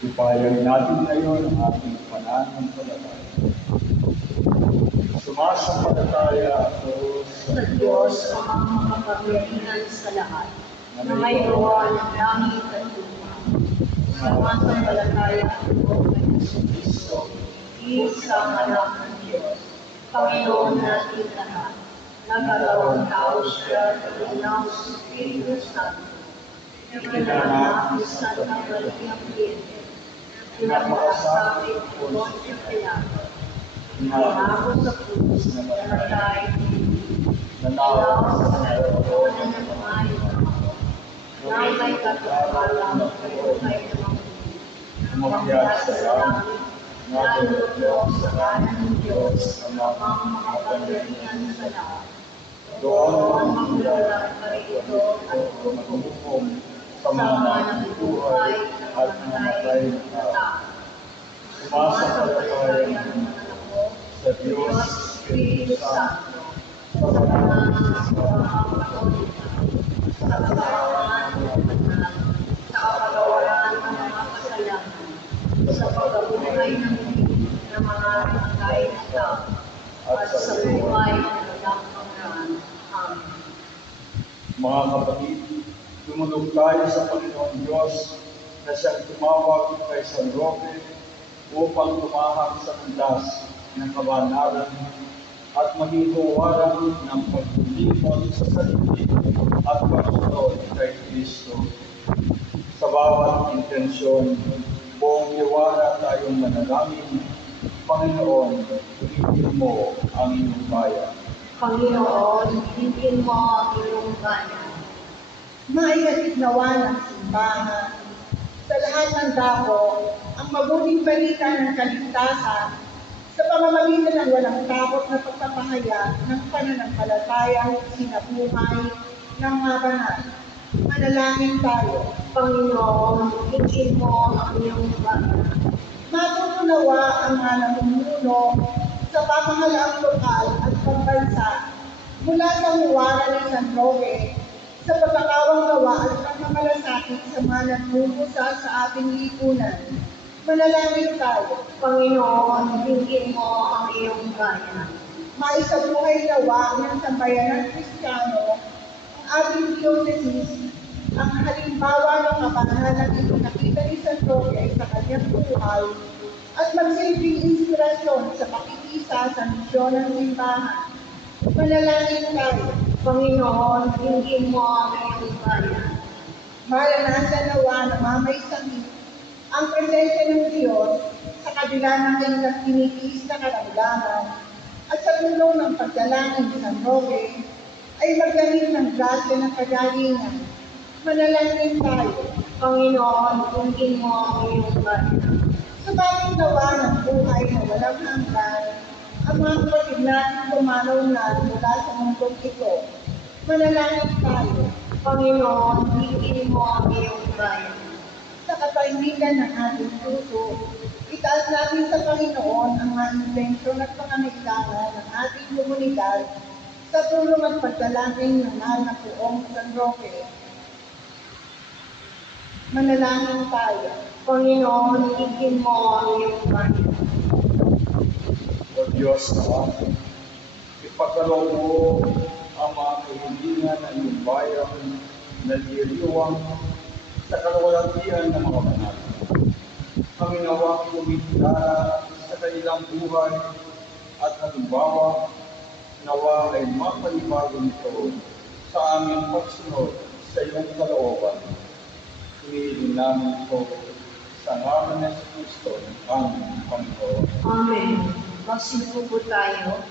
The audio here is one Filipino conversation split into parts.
Ipahayag natin ngayon ang ating pananampalataya. Sumasampalataya ako Sa Diyos ang makapangyarihan sa lahat, na may gawa ng langit at lupa. Sumasampalataya ako kay Jesucristo, isang anak ng Diyos, Panginoon natin lahat. Nagkatawang tao siya sa ilaw ng Espiritu Santo. Ipinanganak ni Santa Maria Virgen. Pinagmakasakit ko Poncio Pilato. Pinahako sa krus, namatay, nanawa sa katotohanan ng mga na may katotohanan kay Ukay ng umakyat sa langit, nalulog sa kanan ng Diyos ang mga makapangyarihan sa lahat. doon Magmula pa ito at maghuhukom sa mga nabubuhay at namatay na tao. Sumasampalataya sa Diyos, Espiritu Santo, sa mga Katolika, sa kasawaran ng banal, sa kapagawaran ng mga kasalanan, sa pagkabuhay ng mga namatay na tao, at sa buhay na walang hanggan. Amen. mga kapatid, tumulog tayo sa Panginoon Diyos na siyang tumawag kay San Roque upang tumahak sa landas ng kabanalan at maging huwaran ng pagbulimot sa sarili at pagsunod kay Kristo. Sa bawat intensyon, buong tiwala tayong manalangin, Panginoon, tuwigin mo ang iyong bayan. Panginoon, hingin mo ang iyong bayan. Maihatid nawa ng simbahan sa lahat ng dako ang mabuting balita ng kaligtasan sa pamamagitan ng walang takot na pagpapahayag ng pananampalatayang sinabuhay ng mga banal. Manalangin tayo. Panginoon, hingin mo ang iyong bayan. Matutunawa ang mga namumuno sa pamahalaang lokal at pambansa mula sa huwaran ni San Roque sa pagkakawang gawa at pagmamalasakit sa mga nagmumusa sa ating lipunan. Manalangin tayo. Panginoon, hingin mo ang iyong bayan. Maisabuhay nawa ng sambayanang Kristiyano ang ating diocese, ang halimbawa ng kabanalan na ipinakita ni San Roque sa kanyang buhay at magsilbing inspirasyon sa pakikisa sa misyon ng simbahan. Manalangin tayo. Panginoon, hingin mo ang iyong bayan. Maranasan nawa na mamay sangit ang presensya ng Diyos sa kabila ng kanilang tinitiis na karamdaman at sa tulong ng pagdalangin ni San Roque ay magdamit ng grasya ng kagalingan. Manalangin tayo. Panginoon, hingin mo ang iyong bayan. Subalit nawa ng buhay na walang hanggan ang mga kapatid natin pumanaw na mula sa mundong ito. Manalangin tayo. Panginoon, hingin mo ang iyong bayan. Sa katahimikan ng ating puso, itaas natin sa Panginoon ang mga intensyon at pangangailangan ng ating komunidad sa tulong at pagdalangin ng mahal na Poong San Roque. Manalangin tayo. Panginoon, hingin mo ang iyong bayan. O Diyos na amin, ipagkaloob mo ang mga kahilingan ng iyong bayan na diriwang sa kalawalatian ng mga banal. Kami nawang kumikilala sa kanilang buhay at halimbawa, nawa ay mapanibago nito sa aming pagsunod sa iyong kalooban. Hinihiling namin ito sa ngalan ni Kristo, ang Panginoon. Amen. Magsinupo tayo.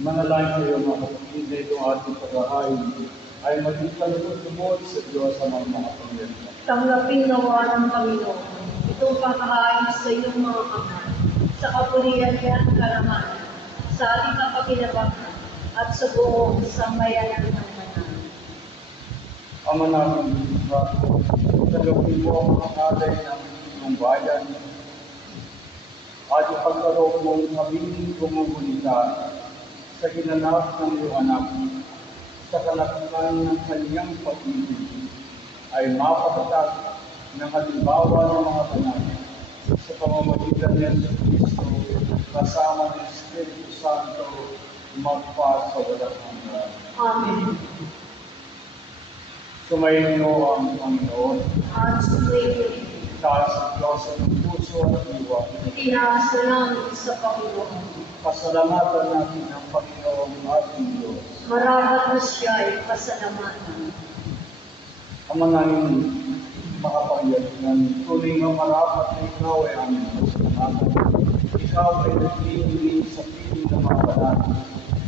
Manalangin kayo mga kapatid na itong ating paghahain ay maging kalugod-lugod sa Diyos sa mga makapangyarihan. Tanggapin nawa ng Panginoon itong pagkahain sa iyong mga kamay, sa kapulian niya at karamahan, sa ating kapakinabangan at sa buong sambayanan ng banal. Ama namin, tanggapin mo ang mga alay ng iyong bayan at ipagkaloob mong kami gumugunita sa ginanap ng iyong anak sa kalakihan ng kanyang pag-ibig ay mapatatag ng halimbawa ng mga banal sa pamamagitan ng Kristo kasama ng Espiritu Santo magpa sa walang hanggan. Amen. Sumayin niyo ang Panginoon. At sumayin, Dahil sa Diyos ng puso at diwa, itinaasa namin sa Panginoon. pasalamatan natin ang Panginoon ating Diyos. Marapat na siya ay pasalamatan. Ama namin makapangyarihan, tunay na marapat na ikaw ay aming pasalamatan. Ikaw ay naglilingin sa piling ng mga banal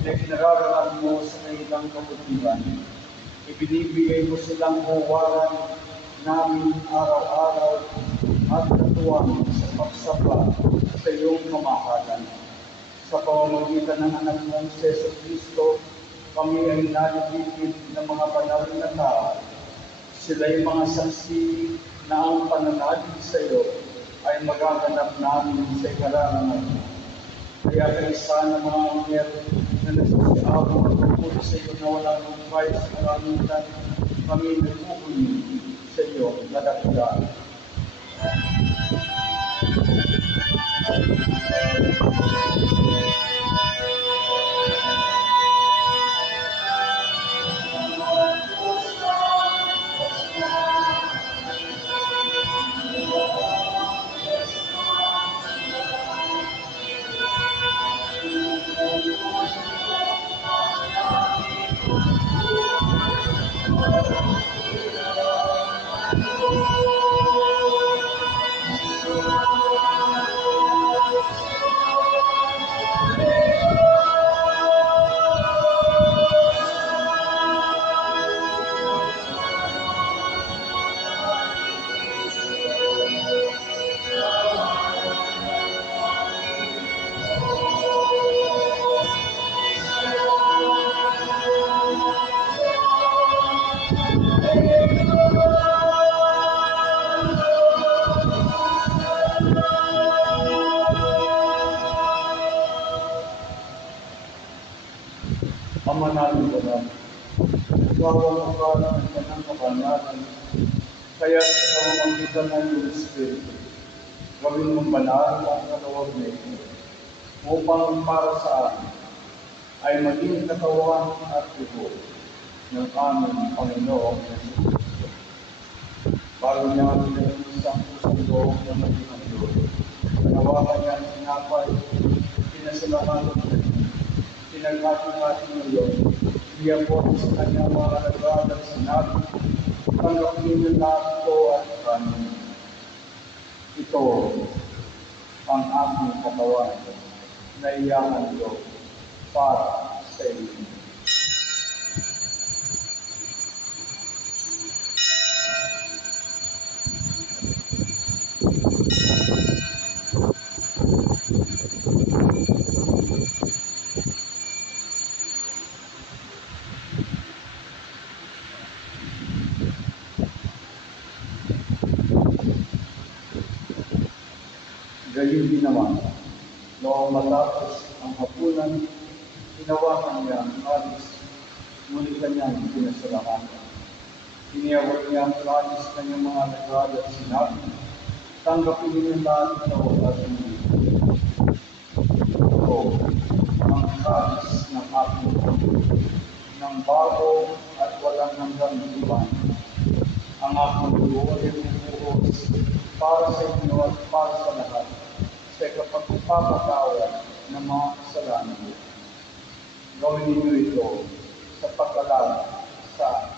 na kinararalan mo sa kanilang kabutihan. Ibinibigay mo silang huwaran namin araw-araw at katuwang sa pagsapa sa iyong kamahalan. Sa pamamagitan ng anak mong si Jesus Kristo, kami ay naligid ng mga banal na tao. Sila'y mga saksi na ang pananalig sa iyo ay magaganap namin sa ikararangan. Kaya kaisa ng mga anghel na nagsisiawang tungkol sa iyo na walang lumpay sa karamitan, kami nagpupunin sa iyo na dakilaan. Ama namin banal, ikaw ang ugat ng kanyang kabanalan, kaya sa pamamagitan ng iyong Espiritu, gawin mong banal ang kaloob na ito, upang para sa amin ay maging katawan at dugo ng aming Panginoong Jesucristo. Bago niya kami ng isang pusang loob na maging ang Diyos, nawakan niya ang sinapay, pinasalamatan niya, pinag-ating-ating ngayon, biyang po sa kanyang mga nagawad at sinabi, tanggapin niyo lahat ito at kanin. Ito ang aking katawan na iyakan ko para sa inyo. Gayon din naman, noong matapos ang hapunan, hinawakan niya ang alis, ngunit kanyang pinasalamatan. Iniyawag niya ang alis kanyang mga nagawad at sinabi, tanggapin niyo lahat ito at hindi. Ito ang alis ng aking ng bago at walang hanggang iban. Ang aking dugo ay bubuhos para sa inyo at para sa lahat sa kapagpapatawad ng mga kasalanan. Gawin ninyo ito sa pagkalala sa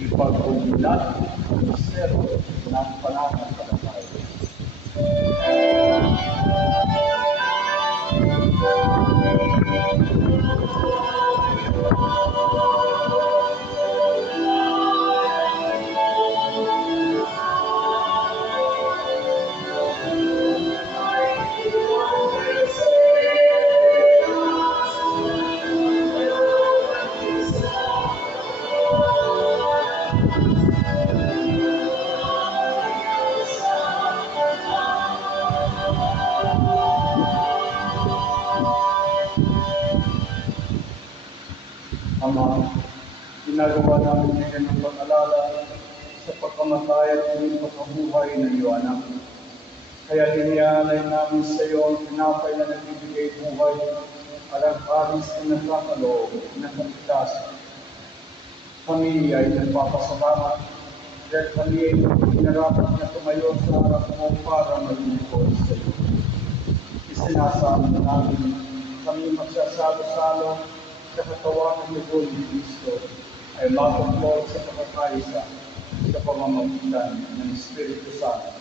Ipagkulat ang misteryo ng pananampalataya. Ama, ginagawa namin ngayon ng pag-alala sa pagkamatay at muling pagkabuhay ng iyong anak. Kaya hinihalay namin sa iyo ang tinapay na nagbibigay buhay at ang kalis na nagkakaloob ng kaligtasan. Kami ay nagpapasalamat dahil kami ay pinarapat na tumayo sa harap mo para maglingkod sa iyo. Isinasama namin kami magsasalo-salo sa katawan ng Lugod ni Cristo ay matungkol sa pagkakaisa sa pamamagitan ng Espiritu Santo